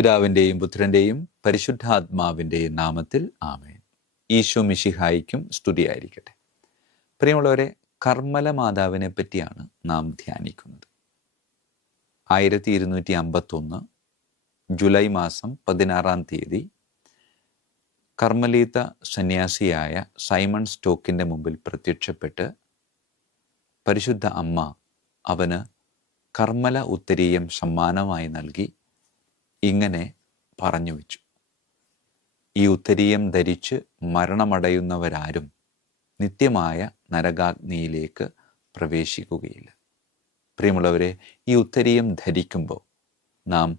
പിതാവിന്റെയും പുത്രന്റെയും പരിശുദ്ധാത്മാവിന്റെയും നാമത്തിൽ ആമേൻ. ഈശോ സ്തുതി സ്തുതിയായിരിക്കട്ടെ. പ്രിയമുള്ളവരെ കർമ്മല മാതാവിനെ പറ്റിയാണ് നാം ധ്യാനിക്കുന്നത്. ആയിരത്തി ഇരുന്നൂറ്റി അമ്പത്തൊന്ന് ജൂലൈ മാസം പതിനാറാം തീയതി കർമ്മലീത്ത സന്യാസിയായ സൈമൺ സ്റ്റോക്കിന്റെ മുമ്പിൽ പ്രത്യക്ഷപ്പെട്ട് പരിശുദ്ധ അമ്മ അവന് കർമ്മല ഉത്തരീയം സമ്മാനമായി നൽകി ഇങ്ങനെ പറഞ്ഞു വെച്ചു. ഈ ഉത്തരീയം ധരിച്ച് മരണമടയുന്നവരാരും നിത്യമായ നരകാഗ്നിയിലേക്ക് പ്രവേശിക്കുകയില്ല. പ്രിയമുള്ളവരെ ഈ ഉത്തരീയം ധരിക്കുമ്പോൾ നാം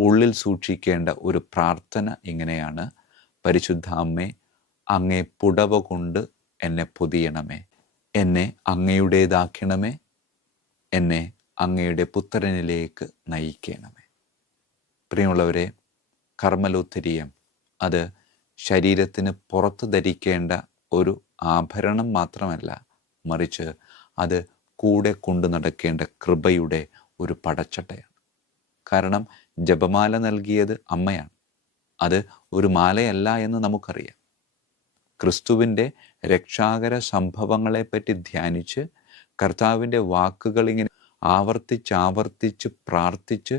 ഉള്ളിൽ സൂക്ഷിക്കേണ്ട ഒരു പ്രാർത്ഥന ഇങ്ങനെയാണ്. പരിശുദ്ധ അമ്മേ അങ്ങേ പുടവ കൊണ്ട് എന്നെ പൊതിയണമേ. എന്നെ അങ്ങയുടേതാക്കണമേ. എന്നെ അങ്ങയുടെ പുത്രനിലേക്ക് നയിക്കണമേ. പ്രിയമുള്ളവരെ കർമ്മലോത്തരീയം അത് ശരീരത്തിന് പുറത്ത് ധരിക്കേണ്ട ഒരു ആഭരണം മാത്രമല്ല മറിച്ച് അത് കൂടെ കൊണ്ടു നടക്കേണ്ട കൃപയുടെ ഒരു പടച്ചട്ടയാണ്. കാരണം ജപമാല നൽകിയത് അമ്മയാണ്. അത് ഒരു മാലയല്ല എന്ന് നമുക്കറിയാം. ക്രിസ്തുവിന്റെ രക്ഷാകര സംഭവങ്ങളെപ്പറ്റി ധ്യാനിച്ച് കർത്താവിന്റെ വാക്കുകൾ ഇങ്ങനെ ആവർത്തിച്ചാവർത്തിച്ച് പ്രാർത്ഥിച്ച്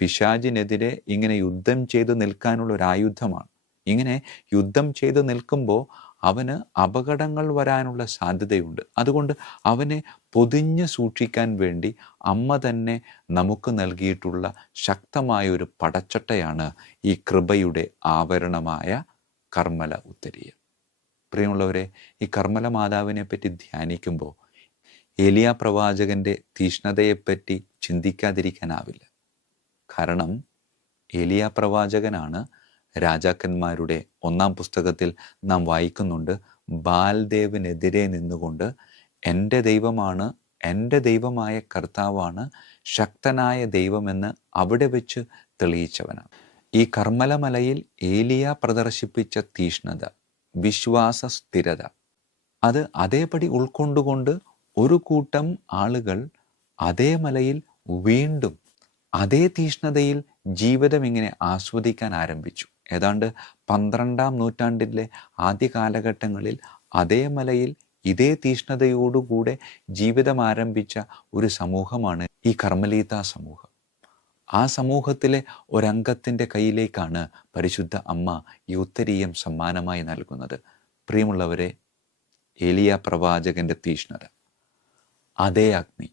പിശാചിനെതിരെ ഇങ്ങനെ യുദ്ധം ചെയ്ത് നിൽക്കാനുള്ള ഒരു ആയുധമാണ്. ഇങ്ങനെ യുദ്ധം ചെയ്ത് നിൽക്കുമ്പോൾ അവന് അപകടങ്ങൾ വരാനുള്ള സാധ്യതയുണ്ട്. അതുകൊണ്ട് അവനെ പൊതിഞ്ഞ് സൂക്ഷിക്കാൻ വേണ്ടി അമ്മ തന്നെ നമുക്ക് നൽകിയിട്ടുള്ള ശക്തമായ ഒരു പടച്ചട്ടയാണ് ഈ കൃപയുടെ ആവരണമായ കർമ്മല ഉത്തരീയ. പ്രിയമുള്ളവരെ ഈ കർമ്മല മാതാവിനെ പറ്റി ധ്യാനിക്കുമ്പോൾ ഏലിയ പ്രവാചകന്റെ തീഷ്ണതയെപ്പറ്റി ചിന്തിക്കാതിരിക്കാനാവില്ല. കാരണം ഏലിയ പ്രവാചകനാണ് രാജാക്കന്മാരുടെ ഒന്നാം പുസ്തകത്തിൽ നാം വായിക്കുന്നുണ്ട് ബാൽദേവിനെതിരെ നിന്നുകൊണ്ട് എന്റെ ദൈവമാണ് എന്റെ ദൈവമായ കർത്താവാണ് ശക്തനായ ദൈവമെന്ന് അവിടെ വെച്ച് തെളിയിച്ചവനാണ്. ഈ കർമ്മലമലയിൽ ഏലിയ പ്രദർശിപ്പിച്ച തീഷ്ണത വിശ്വാസ സ്ഥിരത അത് അതേപടി ഉൾക്കൊണ്ടുകൊണ്ട് ഒരു കൂട്ടം ആളുകൾ അതേ മലയിൽ വീണ്ടും അതേ തീഷ്ണതയിൽ ജീവിതം ഇങ്ങനെ ആസ്വദിക്കാൻ ആരംഭിച്ചു. ഏതാണ്ട് പന്ത്രണ്ടാം നൂറ്റാണ്ടിലെ ആദ്യ കാലഘട്ടങ്ങളിൽ അതേ മലയിൽ ഇതേ തീഷ്ണതയോടുകൂടെ ജീവിതം ആരംഭിച്ച ഒരു സമൂഹമാണ് ഈ കർമ്മലീത സമൂഹം. ആ സമൂഹത്തിലെ ഒരംഗത്തിന്റെ കയ്യിലേക്കാണ് പരിശുദ്ധ അമ്മ ഈ ഉത്തരീയം സമ്മാനമായി നൽകുന്നത്. പ്രിയമുള്ളവരെ ഏലിയ പ്രവാചകന്റെ തീഷ്ണത. അതേ അഗ്നി.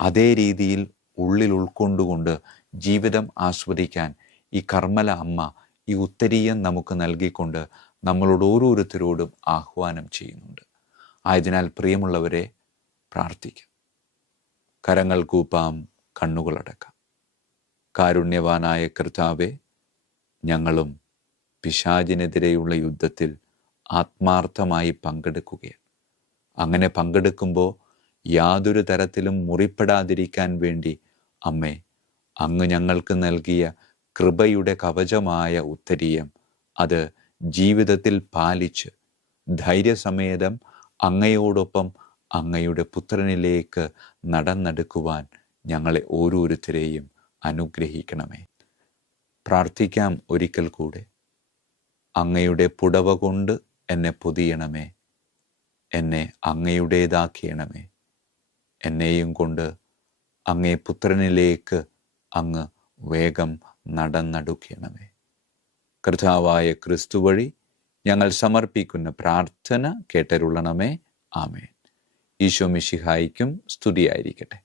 അതേ രീതിയിൽ ഉള്ളിൽ ഉൾക്കൊണ്ടുകൊണ്ട് ജീവിതം ആസ്വദിക്കാൻ ഈ കർമ്മല അമ്മ ഈ ഉത്തരീയം നമുക്ക് നൽകിക്കൊണ്ട് നമ്മളോട് ഓരോരുത്തരോടും ആഹ്വാനം ചെയ്യുന്നുണ്ട്. ആയതിനാൽ പ്രിയമുള്ളവരെ പ്രാർത്ഥിക്കാം. കരങ്ങൾ കൂപ്പാം കണ്ണുകളടക്കാം കാരുണ്യവാനായ കർത്താവെ ഞങ്ങളും പിശാചിനെതിരെയുള്ള യുദ്ധത്തിൽ ആത്മാർത്ഥമായി പങ്കെടുക്കുകയാണ്. അങ്ങനെ പങ്കെടുക്കുമ്പോൾ യാതൊരു തരത്തിലും മുറിപ്പെടാതിരിക്കാൻ വേണ്ടി അമ്മേ അങ്ങ് ഞങ്ങൾക്ക് നൽകിയ കൃപയുടെ കവചമായ ഉത്തരീയം അത് ജീവിതത്തിൽ പാലിച്ച് ധൈര്യസമേതം അങ്ങയോടൊപ്പം അങ്ങയുടെ പുത്രനിലേക്ക് നടന്നെടുക്കുവാൻ ഞങ്ങളെ ഓരോരുത്തരെയും അനുഗ്രഹിക്കണമേ. പ്രാർത്ഥിക്കാം ഒരിക്കൽ കൂടെ. അങ്ങയുടെ പുടവ കൊണ്ട് എന്നെ പൊതിയണമേ. എന്നെ അങ്ങയുടേതാക്കിയണമേ. എന്നെയും കൊണ്ട് അങ്ങേ പുത്രനിലേക്ക് അങ്ങ് വേഗം നടന്നടുക്കണമേ. കർത്താവായ ക്രിസ്തു വഴി ഞങ്ങൾ സമർപ്പിക്കുന്ന പ്രാർത്ഥന കേട്ടരുള്ളണമേ ആമേൻ. ഈശോ മിഷിഹായിക്കും സ്തുതിയായിരിക്കട്ടെ.